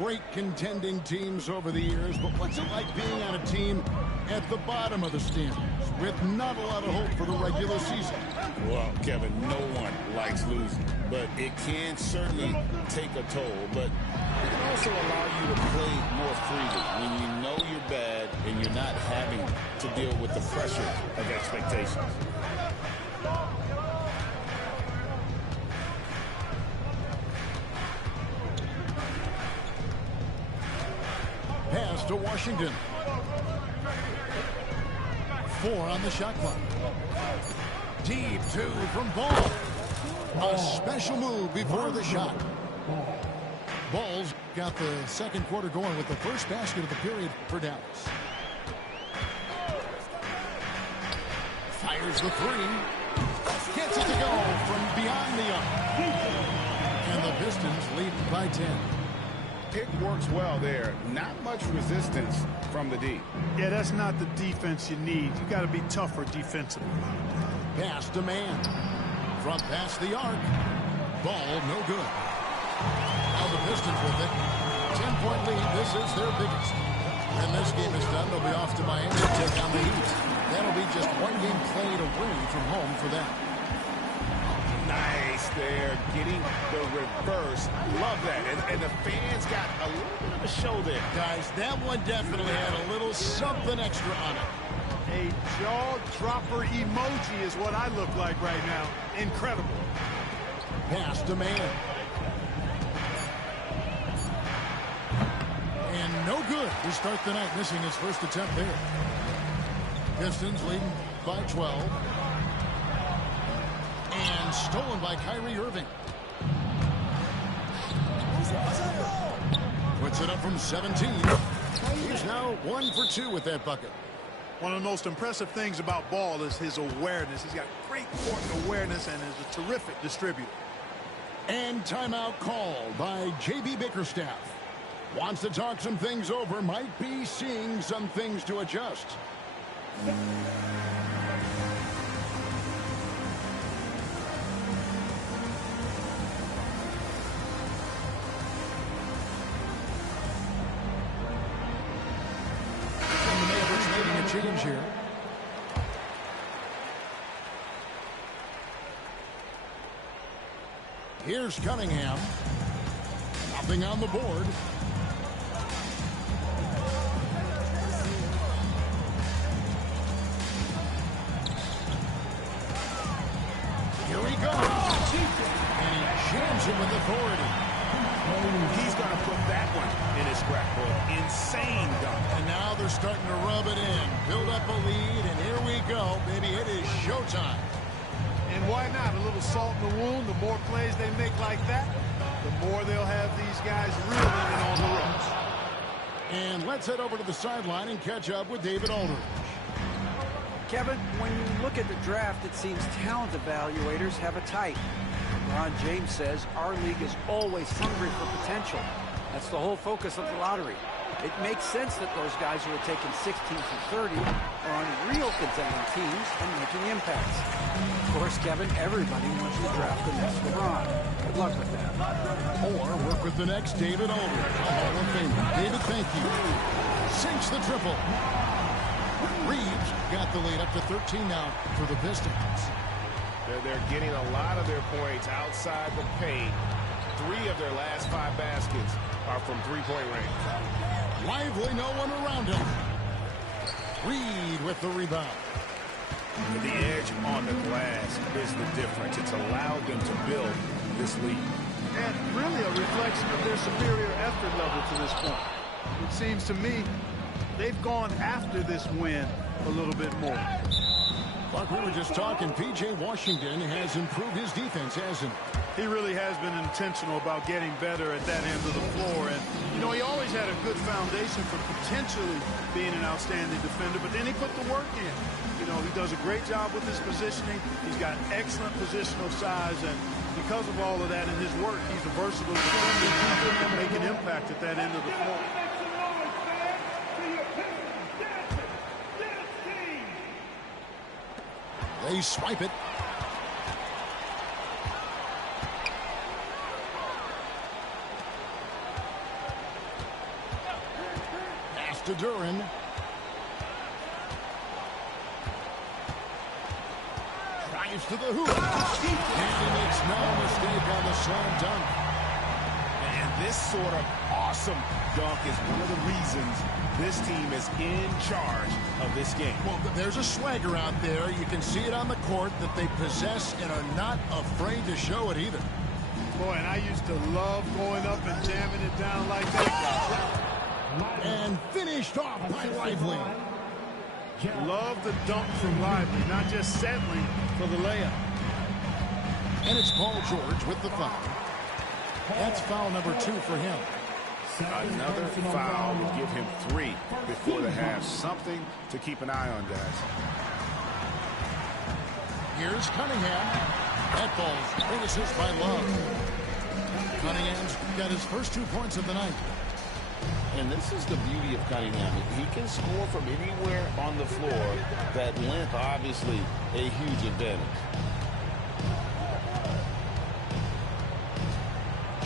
great contending teams over the years, but what's it like being on a team at the bottom of the standings with not a lot of hope for the regular season? Well, Kevin, no one likes losing, but it can certainly take a toll. But it can also allow you to play more freely when you know you're bad and you're not having to deal with the pressure of expectations. Pass to Washington. 4 on the shot clock. Deep 2 from Ball. A special move before the shot. Ball's got the second quarter going with the first basket of the period for Dallas. Fires the 3. Gets it to go from beyond the arc. And the Pistons lead by 10. Pick works well there. Not much resistance from the D. Yeah, that's not the defense you need. You got to be tougher defensively. Pass to man. Front past the arc. Ball no good. Now the Pistons with it. 10-point lead. This is their biggest. When this game is done, they'll be off to Miami to take on the Heat. That'll be just one game played away from home for them. Nice there, getting the reverse. Love that. And the fans got a little bit of a show there. Guys, that one definitely had a little something extra on it. A jaw-dropper emoji is what I look like right now. Incredible. Pass to man. And no good to start the night, missing his first attempt there. Pistons leading by 12. And stolen by Kyrie Irving. Puts it up from 17. He's now 1 for 2 with that bucket. One of the most impressive things about Ball is his awareness. He's got great court awareness and is a terrific distributor. And timeout called by J.B. Bickerstaff. Wants to talk some things over. Might be seeing some things to adjust. Change here. Here's Cunningham. Nothing on the board. Here he goes. And he jams it with authority. He's going to put that one in his scrapbook. Insane dunk. And now they're starting to rub it in. Build up a lead, and here we go. Baby, it is showtime. And why not? A little salt in the wound. The more plays they make like that, the more they'll have these guys reeling in on the ropes. And let's head over to the sideline and catch up with David Aldridge. Kevin, when you look at the draft, it seems talent evaluators have a type. LeBron James says our league is always hungry for potential. That's the whole focus of the lottery. It makes sense that those guys who are taken 16 through 30 are on real contending teams and making impacts. Of course, Kevin, everybody wants to draft the next LeBron. Good luck with that. Or work with the next David Aldridge, a Hall of Famer. David, thank you. Sinks the triple. Reeves got the lead up to 13 now for the Pistons. They're getting a lot of their points outside the paint. 3 of their last 5 baskets are from three-point range. Lively, no one around him. Reed with the rebound. The edge on the glass is the difference. It's allowed them to build this lead. And really a reflection of their superior effort level to this point. It seems to me they've gone after this win a little bit more. Like we were just talking, P.J. Washington has improved his defense, hasn't he? He really has been intentional about getting better at that end of the floor. And, you know, he always had a good foundation for potentially being an outstanding defender, but then he put the work in. You know, he does a great job with his positioning. He's got excellent positional size, and because of all of that and his work, he's a versatile defender who can make an impact at that end of the floor. They swipe it. pass to Duran. Drives to the hoop. And he makes no mistake on the slam dunk. And this sort of awesome dunk is one of the reasons this team is in charge of this game. Well, there's a swagger out there. You can see it on the court that they possess and are not afraid to show it either. Boy, and I used to love going up and jamming it down like that. And finished off by Lively. Love the dunk from Lively, not just settling for the layup. And it's Paul George with the foul. That's foul number 2 for him. Another foul would give him 3 before the half. Something to keep an eye on, guys. Here's Cunningham. That ball's great assist by Love. Cunningham's got his first 2 points of the night. And this is the beauty of Cunningham. He can score from anywhere on the floor. That length, obviously, a huge advantage.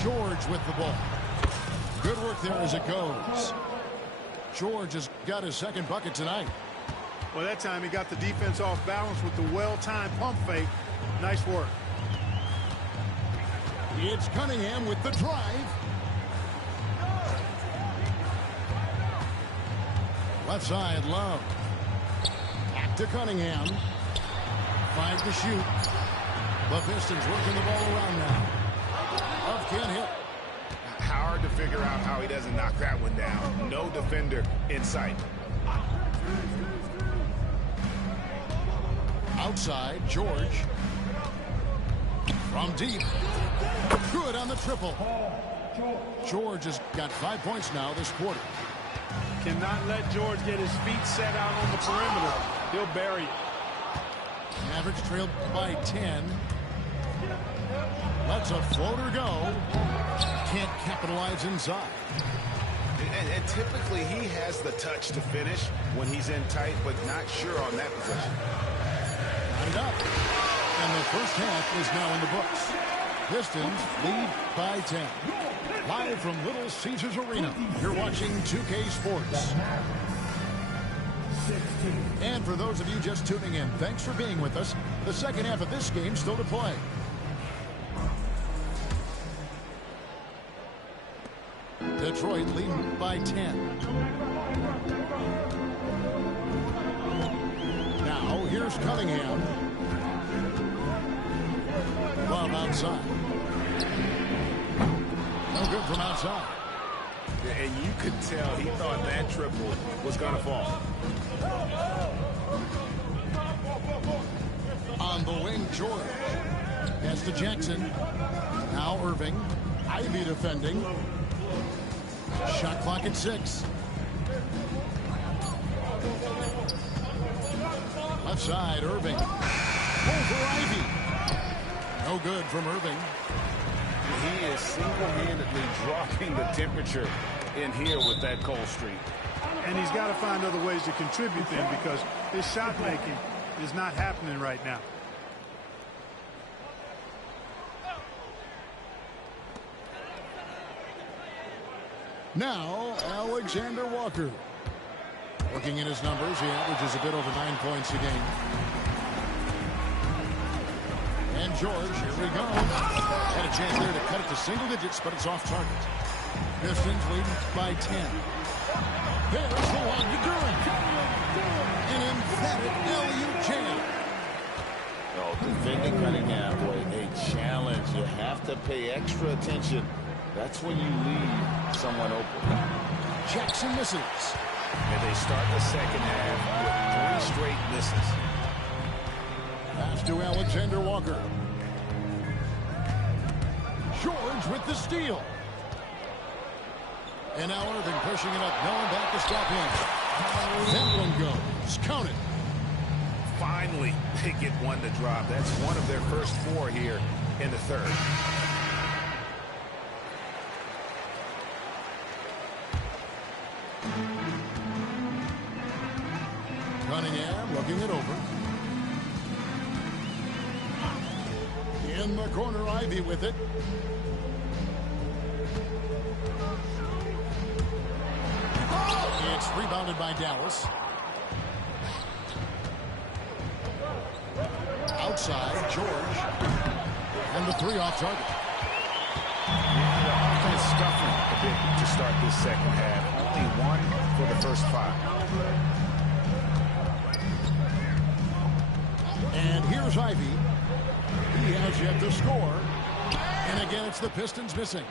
George with the ball. Good work there as it goes. George has got his second bucket tonight. Well, that time he got the defense off balance with the well-timed pump fake. Nice work. It's Cunningham with the drive. Left side, Love. Back to Cunningham. 5 to shoot. The Pistons working the ball around now. Love can't hit. Hard to figure out how he doesn't knock that one down. No defender in sight. Outside, George. From deep. Good on the triple. George has got 5 points now this quarter. Cannot let George get his feet set out on the perimeter. He'll bury it. Mavericks trailed by 10. Lets a floater go. Can't capitalize inside. And typically he has the touch to finish when he's in tight, but not sure on that position. Tied up. And the first half is now in the books. Pistons lead by 10. Live from Little Caesars Arena, you're watching 2K Sports. And for those of you just tuning in, thanks for being with us. The second half of this game still to play. Detroit leading by 10. Now here's Cunningham. Love outside. No good from outside. And you could tell he thought that triple was going to fall. On the wing, George. Pass to Jackson. Now Irving. Ivy defending. Shot clock at 6. Left side, Irving. Over Ivy. No good from Irving. He is single-handedly dropping the temperature in here with that cold streak. And he's got to find other ways to contribute then, because his shot making is not happening right now. Now, Alexander Walker. Looking at his numbers, he averages a bit over 9 points a game. And George, here we go. Had a chance there to cut it to single digits, but it's off target. Pistons leading by 10. There's the one to Duran. An emphatic alley-oop jam. Oh, defending Cunningham, boy, a challenge. You have to pay extra attention. That's when you leave someone open. Jackson misses. And they start the second half with 3 straight misses. Pass to Alexander Walker. George with the steal. And now Irving pushing it up. No one back to stop him. That one goes. Count it. Finally, they get one to drop. That's one of their first 4 here in the third. Cunningham looking it over. In the corner, Ivy with it. It's rebounded by Dallas. Outside, George. And the three off target. The offense scuffling a bit to start this second half. Only one for the first 5. And here's Ivy. He has yet to score. And again, it's the Pistons missing.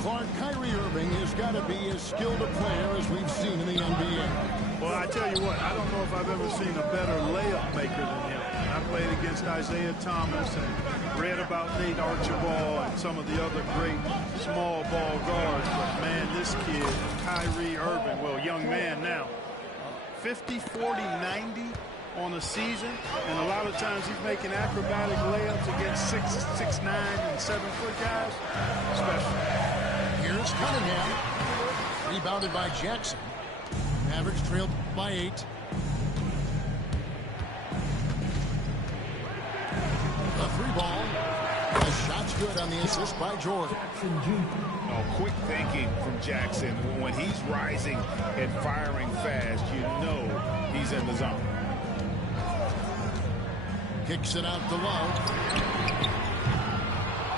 Clark, Kyrie Irving has got to be as skilled a player as we've seen in the NBA. Well, I tell you what, I don't know if I've ever seen a better layup maker than him. I played against Isaiah Thomas and read about Nate Archibald and some of the other great small ball guards. But, man, this kid, Kyrie Irving, well, young man now, 50, 40, 90 on a season, and a lot of times he's making acrobatic layups against 6'9" and 7-foot guys. Special. Here's Cunningham. Rebounded by Jackson. Mavericks trailed by 8. The 3-ball. The shot's good on the assist by George. Oh, quick thinking from Jackson. When he's rising and firing fast, you know he's in the zone. Kicks it out to Love.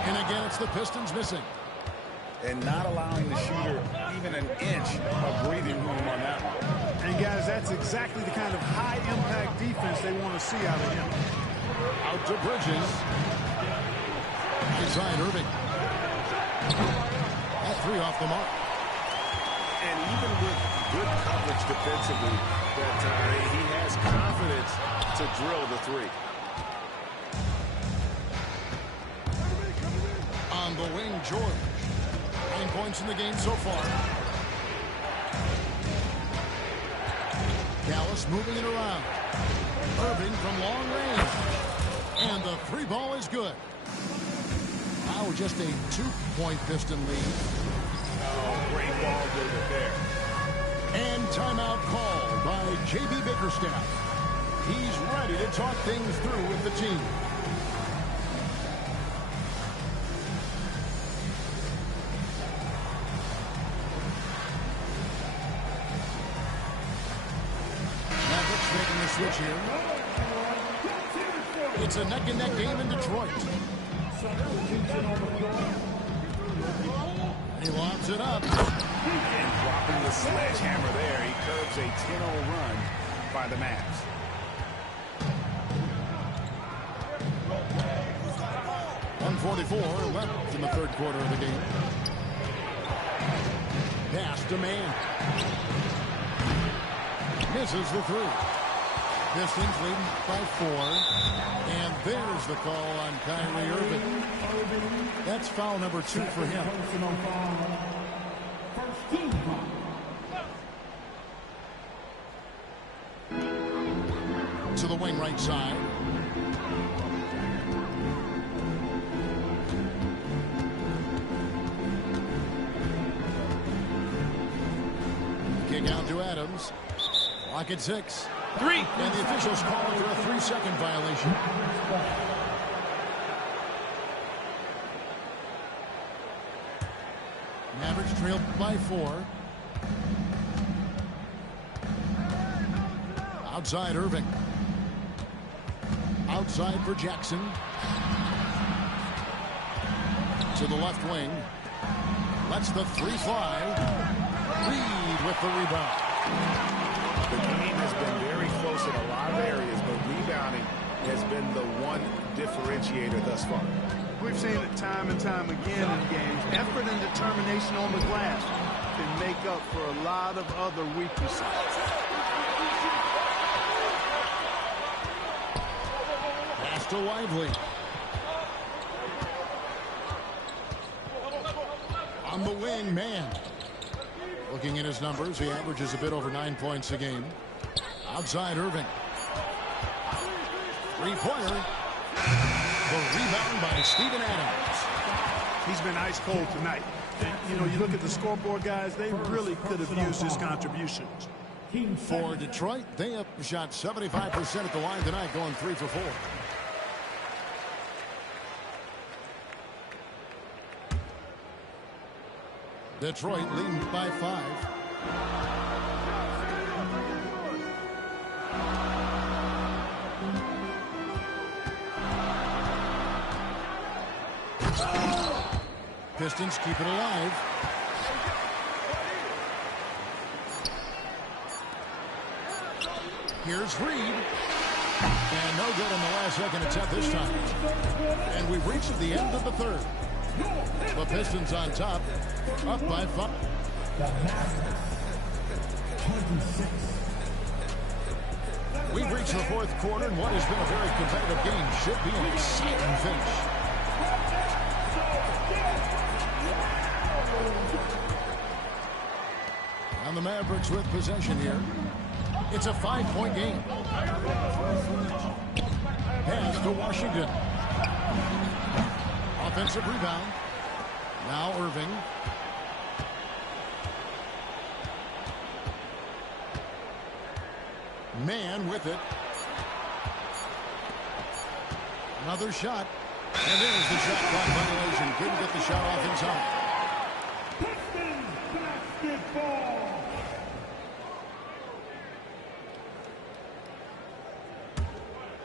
And again, it's the Pistons missing. And not allowing the shooter even an inch of breathing room on that one. And, guys, that's exactly the kind of high-impact defense they want to see out of him. Out to Bridges. Inside Irving. That 3 off the mark. And even with good coverage defensively, that he has confidence to drill the 3. On the wing, George. 9 points in the game so far. Dallas moving it around. Irving from long range. And the 3-ball is good. Now just a 2-point Piston lead. Oh, great ball movement there. And timeout called by J.B. Bickerstaff. He's ready to talk things through with the team. Switch here. It's a neck-and-neck game in Detroit. He lobs it up. And dropping the sledgehammer there, he curbs a 10-0 run by the Mavs. .144 left in the third quarter of the game. Pass to man. Misses the 3. Pistons leading by 4. And there's the call on Kyrie Irving. That's foul number 2 for him. To the wing right side. Kick out to Adams. Clock at 6. 3. And the officials call it for a 3-second violation. Mavericks trailed by 4. Outside Irving. Outside for Jackson. To the left wing. Lets the 3 fly. Reed with the rebound. The game has been very close in a lot of areas, but rebounding has been the one differentiator thus far. We've seen it time and time again in games. Effort and determination on the glass can make up for a lot of other weaknesses. Pass to Lively. On the wing, man. Looking at his numbers, he averages a bit over 9 points a game. Outside Irving. 3-pointer. The rebound by Steven Adams. He's been ice cold tonight. And, you know, you look at the scoreboard, guys, they really could have used his contributions. For Detroit, they have shot 75% at the line tonight, going 3 for 4. Detroit leading by 5. Pistons keep it alive. Here's Reed. And no good in the last second attempt this time. And we've reached the end of the third. The Pistons on top, up by 5. We've reached the fourth quarter, and what has been a very competitive game should be an exciting finish. And the Mavericks with possession here. It's a 5-point game. Pass to Washington. Offensive rebound. Now Irving. Man with it. Another shot. And there's the shot clock violation. Couldn't get the shot off in time.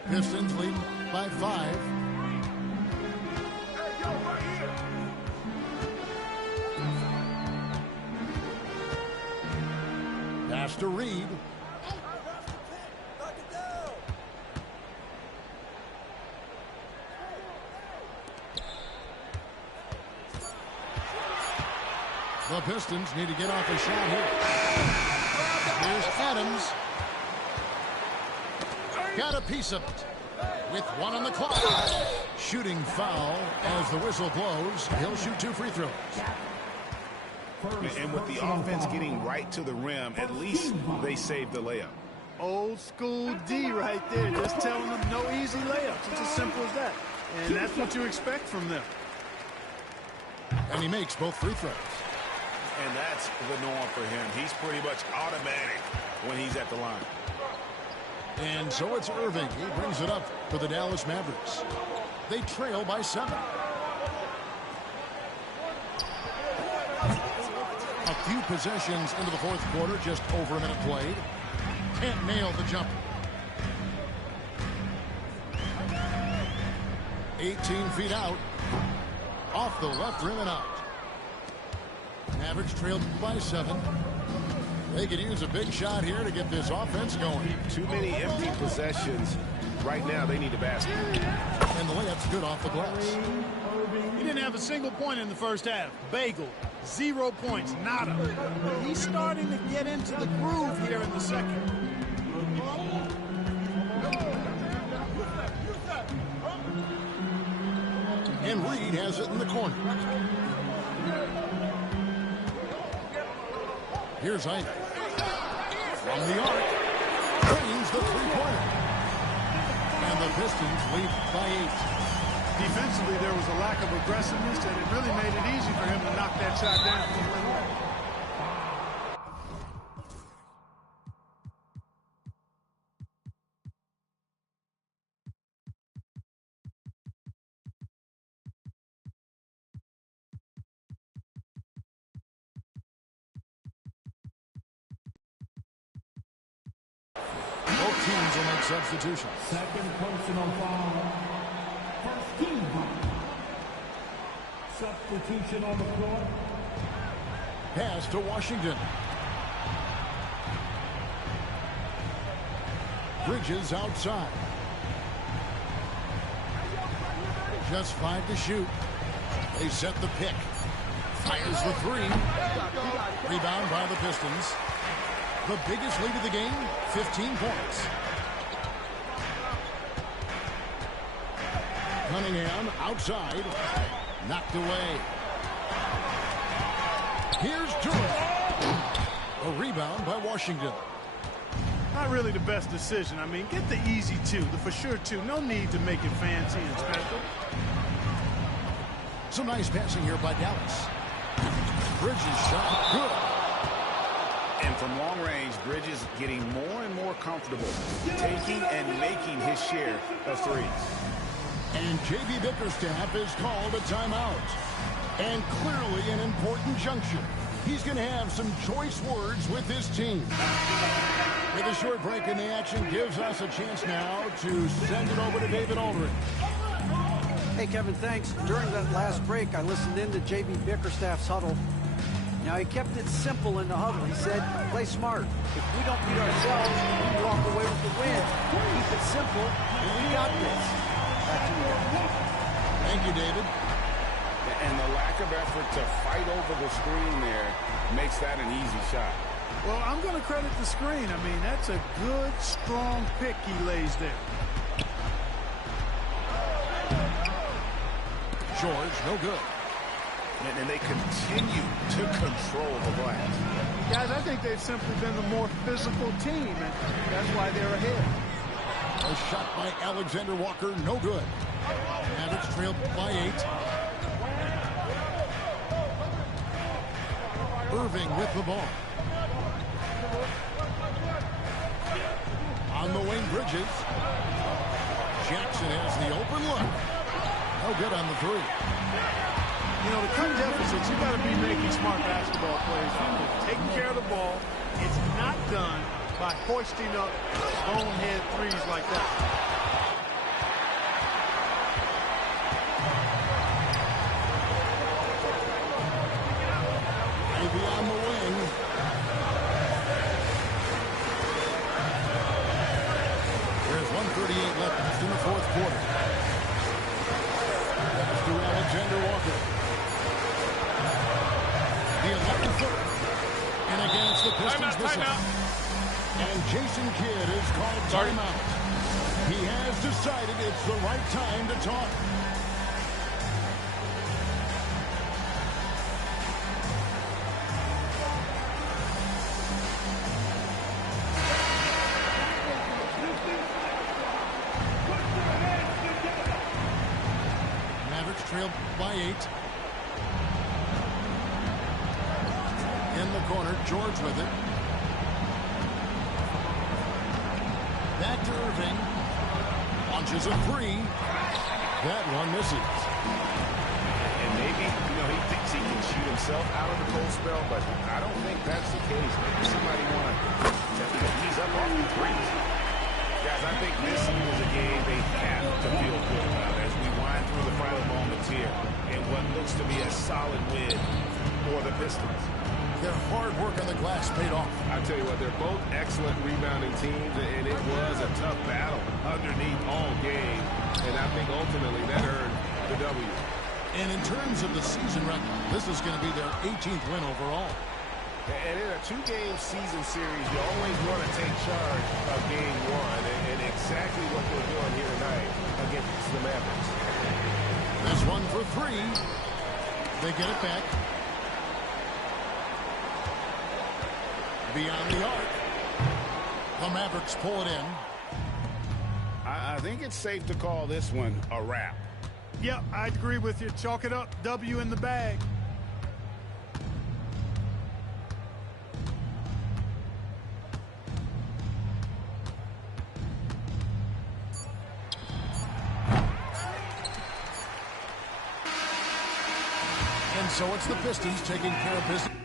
Pistons lead by 5. Pass to Reed. The Pistons need to get off a shot here. Here's Adams. Got a piece of it. With 1 on the clock. Shooting foul as the whistle blows. He'll shoot 2 free throws. And with the offense getting right to the rim, at least they saved the layup. Old school D right there. Just telling them no easy layups. It's as simple as that. And that's what you expect from them. And he makes both free throws. And that's the norm for him. He's pretty much automatic when he's at the line. And so it's Irving. He brings it up for the Dallas Mavericks. They trail by 7. A few possessions into the fourth quarter, just over a minute played. Can't nail the jumper. 18 feet out. Off the left rim and out. Mavericks trailed by 7. They could use a big shot here to get this offense going. Too many empty possessions. Right now, they need a basket. And the layup's good off the glass. He didn't have a single point in the first half. Bagel. 0 points. Nada. But he's starting to get into the groove here in the second. And Reed has it in the corner. Here's Ike. From the arc. Drains the three-pointer. And the Pistons lead by 8. Defensively, there was a lack of aggressiveness, and it really made it easy for him to knock that shot down. Both teams will make substitutions. Second personal foul. First team foul. Substitution on the floor. Pass to Washington. Bridges outside. Just 5 to shoot. They set the pick. Fires the 3. Rebound by the Pistons. The biggest lead of the game, 15 points. Cunningham outside. Knocked away. Here's Durant. A rebound by Washington. Not really the best decision. I mean, get the easy 2, the for sure 2. No need to make it fancy and special. Some nice passing here by Dallas. Bridges shot good. And from long range, Bridges getting more and more comfortable, taking and making his share of threes. And J.B. Bickerstaff is called a timeout. And clearly an important juncture. he's going to have some choice words with his team. With a short break in the action gives us a chance now to send it over to David Aldridge. Hey, Kevin, thanks. During that last break, I listened in to J.B. Bickerstaff's huddle. Now, he kept it simple in the huddle. He said, play smart. If we don't beat ourselves, we walk away with the win. Keep it simple, and we got this. Back to you. Thank you, David. And the lack of effort to fight over the screen there makes that an easy shot. Well, I'm going to credit the screen. I mean, that's a good, strong pick he lays there. George, no good. And they continue to control the glass. Guys, I think they've simply been the more physical team, and that's why they're ahead. A shot by Alexander Walker, no good. Mavericks trailed by 8. Irving with the ball. On the wing, Bridges. Jackson has the open look. No good on the 3. You know, to cut deficits, you got to be making smart basketball plays out there. Taking care of the ball. It's not done by hoisting up bonehead threes like that. Maybe on the wing. There's 1:38 left in the fourth quarter. Pass to Alexander Walker. The 11th. And again, it's the Pistons. Timeout. And Jason Kidd is called timeout. He has decided it's the right time to talk. Mavericks trailed by 8. In the corner, George with it. Back to Irving. Launches a 3. That one misses. And maybe, he thinks he can shoot himself out of the cold spell, but I don't think that's the case. Maybe somebody want to ease up off the threes. Guys, I think this is a game they have to feel good about as we wind through the final moments here in what looks to be a solid win for the Pistons. Their hard work on the glass paid off. I tell you what, they're both excellent rebounding teams, and it was a tough battle underneath all game. And I think ultimately that earned the W. And in terms of the season record, this is going to be their 18th win overall. And in a 2-game season series, you always want to take charge of game 1, and exactly what they're doing here tonight against the Mavericks. This one for 3. They get it back. Beyond the arc. The Mavericks pull it in. I think it's safe to call this one a wrap. Yep, I'd agree with you. Chalk it up. W in the bag. And so it's the Pistons taking care of business.